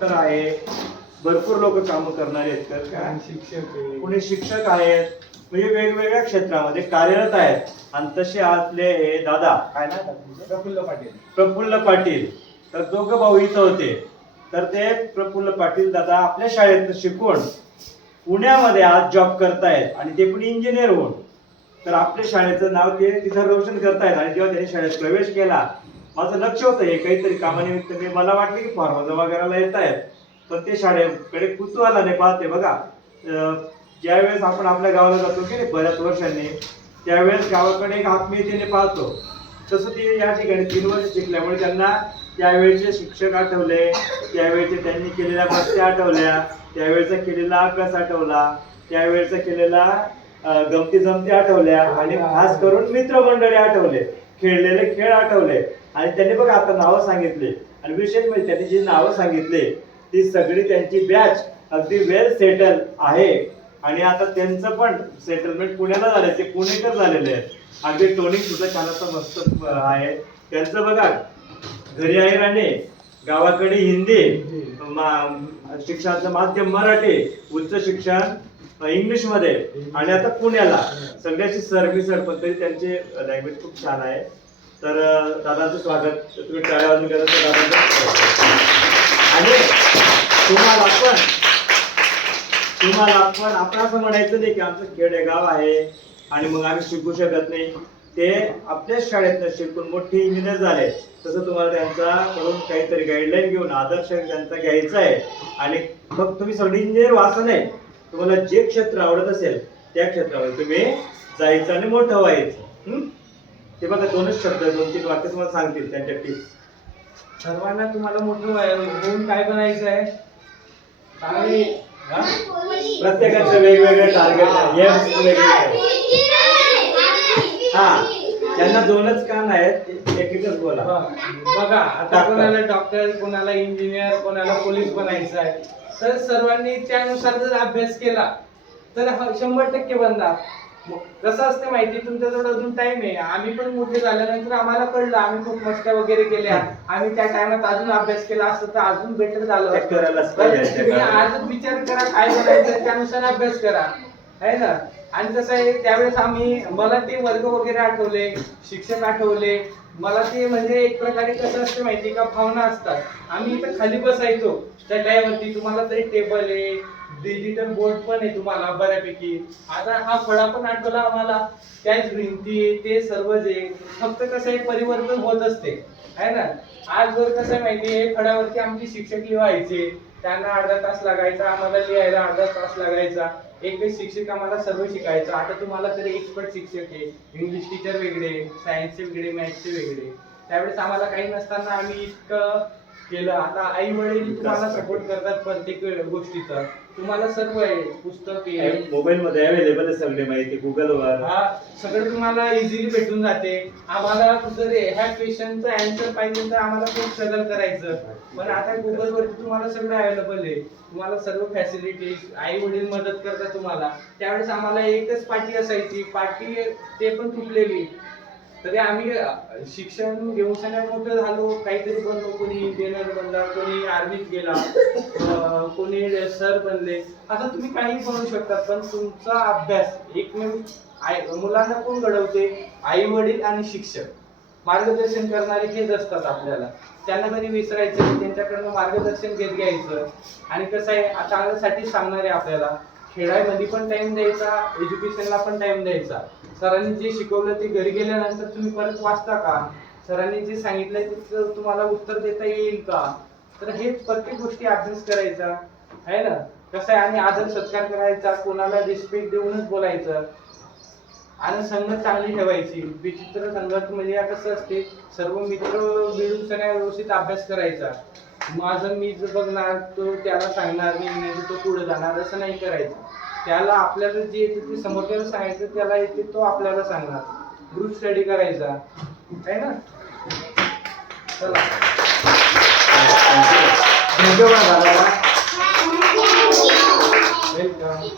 Doctor आहे, भरपूर लोक काम करणारे आहेत, तर काय कोणी शिक्षक आहेत, म्हणजे वेगवेगळ्या क्षेत्रामध्ये कार्यरत आहेत. आणि तसे आपले हे दादा काय ना प्रफुल्ल पाटील, तर दोघं भाऊ इथं होते. तर ते प्रफुल्ल पाटील दादा आपल्या शाळेत शिकून पुण्यामध्ये आज जॉब करतायत आणि ते पण इंजिनियर होऊन. तर आपल्या शाळेचं नाव ते तिथं रोशन करतायत. आणि जेव्हा त्यांनी शाळेत प्रवेश केला, माझं लक्ष होतं हे काहीतरी कामानिमित्त मी, मला वाटलं की फॉर्म जमा करायला येत आहेत, पण ते शाळेकडे कुतूहलाने पाहते. बघा, ज्यावेळेस आपण आपल्या गावाला जातो की नाही बऱ्याच वर्षांनी, त्यावेळेस गावाकडे एक आत्मीयतेने पाहतो. तसं ते या ठिकाणी 3 वर्ष शिकल्यामुळे त्यांना त्यावेळेचे शिक्षक आठवले, त्यावेळेचे त्यांनी केलेल्या मस्त्या आठवल्या, त्यावेळेचा केलेला अभ्यास आठवला, त्यावेळेचा केलेला गमती जमती आठवल्या, आणि खास करून मित्रमंडळी आठवले, खेळलेले खेळ आठवले. आणि त्यांनी बघा आता नावं सांगितले, आणि विशेष म्हणजे त्यांनी जी नावं सांगितले ती सगळी त्यांची बॅच अगदी वेल सेटल आहे. आणि आता त्यांचं पण सेटलमेंट पुण्याला झालंय, ते पुणेकर झालेले आहेत. अगदी टोनिंग सुद्धा छान असं मस्त आहे त्यांचं. बघा, घरी आहे राणे, गावाकडे हिंदी, शिक्षणाचं माध्यम मराठी, उच्च शिक्षण इंग्लिश मध्ये, आणि आता पुण्याला सगळ्याची सरमिसळ, पण तरी त्यांची लँग्वेज खूप छान आहे. तर दादाचं स्वागत, तुम्ही टाळ्या वाजून करा दादाचं. आणि तुम्हाला पण आपण असं म्हणायचं नाही की आमचं खेडेगाव आहे आणि मग आम्ही शिकू शकत नाही. ते आपल्याच शाळेतनं शिकून मोठे इंजिनियर झाले. तसं तुम्हाला त्यांच्याकडून काहीतरी गाईडलाईन घेऊन आदर्श त्यांचा घ्यायचा आहे. आणि मग तुम्ही सगळे इंजिनियर व्हायचं नाही, तुम्हाला जे क्षेत्र आवडत असेल त्या क्षेत्रामध्ये तुम्ही जायचं आणि मोठं व्हायचं. ते बघा, 2च शब्द 2-3 वाक्य तुम्हाला सांगतील त्यांच्या टिप्स. सर्वांना तुम्हाला मोठं होऊन काय बनायचं आहे, प्रत्येकाचं वेगवेगळे टार्गेट आहे. हा, त्यांना 2च कान आहेत, एकच बोला. बघा, आता कोणाला डॉक्टर, कोणाला इंजिनियर, कोणाला पोलीस बनायचं आहे, तर सर्वांनी त्यानुसार जर अभ्यास केला तर 100% बनणार. कसं असतं माहिती, तुमच्याजवळ अजून टाइम आहे. आम्ही पण मोठे झाल्यानंतर आम्हाला कळलं, आम्ही खूप मस्त्या वगैरे केल्या, आम्ही त्या टायमात अजून अभ्यास केला असतं तर अजून बेटर झालं असतं. तुम्ही आजच विचार करा काय बनायचं, त्यानुसार अभ्यास करा, आहे ना. आणि कसं आहे, त्यावेळेस मला ते वर्ग वगैरे आठवले, शिक्षक आठवले मला. ते म्हणजे एक प्रकारे कसं असतं माहिती का, भावना असतात. आम्ही इथं खाली बसायचो त्या टायमवरती, तुम्हाला तरी टेबल आहे, डिजिटल बोर्ड पण आहे तुम्हाला बऱ्यापैकी. आता हा फळा पण आठवला आम्हाला, त्याच भिंती, ते सर्व जे, फक्त कसं आहे परिवर्तन होत असते, आहे ना. आज जर कसं माहिती आहे, फळ्यावरती आमचे शिक्षक लिहायचे, त्यांना अर्धा तास लागायचा, आम्हाला लिहायला अर्धा तास लागायचा. एक शिक्षक आम्हाला सर्व शिकायचं. आता तुम्हाला तरी एक्सपर्ट शिक्षक आहे, इंग्लिश टीचर वेगळे, सायन्सचे वेगळे, मॅथ्सचे वेगळे. त्यावेळेस आम्हाला काही नसताना आम्ही इतकं केलं. आता आई वडील तुम्हाला सपोर्ट करतात प्रत्येक गोष्टीचा, तुम्हाला सर्व आहे, पुस्तक आहे, मोबाईल मध्ये अवेलेबल आहे सगळी माहिती, गुगल वर सगळं तुम्हाला इझिली भेटून जाते. आम्हाला जर ह्या क्वेश्चनचं आन्सर पाहिजे तर आम्हाला खूप स्ट्रगल करायचं, पण आता गुगल वरती तुम्हाला सगळं अवेलेबल आहे. तुम्हाला सर्व फॅसिलिटीज, आई वडील मदत करतात तुम्हाला. त्यावेळेस आम्हाला एकच पाटी असायची, पाटी ते पण तुटलेली, तरी आम्ही शिक्षण घेऊन सगळ्यात मोठं झालो, काहीतरी बनलो. कोणी इंजिनियर बनला, कोणी आर्मीत गेला, कोणी सर बनले. आता तुम्ही काही बनवू शकता, पण तुमचा अभ्यास एकमेव मुलांना कोण घडवते, आई वडील आणि शिक्षक. मार्गदर्शन करणारे हेच असतात आपल्याला. त्यांना कधी विसरायचं, त्यांच्याकडनं मार्गदर्शन घेत घ्यायचं. आणि कसं आहे, चांगल्यासाठी सांगणारे आपल्याला. खेळामध्ये पण टाइम द्यायचा, एज्युकेशनला पण टाइम द्यायचा. सरांनी जे शिकवलं ते घरी गेल्यानंतर तुम्ही परत वाचता का, सरांनी जे सांगितलंय ते तुम्हाला उत्तर देता येईल का. तर हे प्रत्येक गोष्टी अभ्यास करायचा, आहे ना. कसं आहे, आणि आदर सत्कार करायचा, कोणाला रिस्पेक्ट देऊनच बोलायचं. आणि संगत चांगली ठेवायची. विचित्र संगत म्हणजे कसं असते, सर्व मित्र मिळून सगळ्या व्यवस्थित अभ्यास करायचा. माझं मीच बघणार, तो त्याला सांगणार नाही, तो पुढे जाणार, असं नाही करायचं. त्याला आपल्याला जे येते ते समोरच्याला सांगायचं, त्याला येते तो आपल्याला सांगणार. ग्रुप स्टडी करायचा, आहे ना. चला, वेलकम.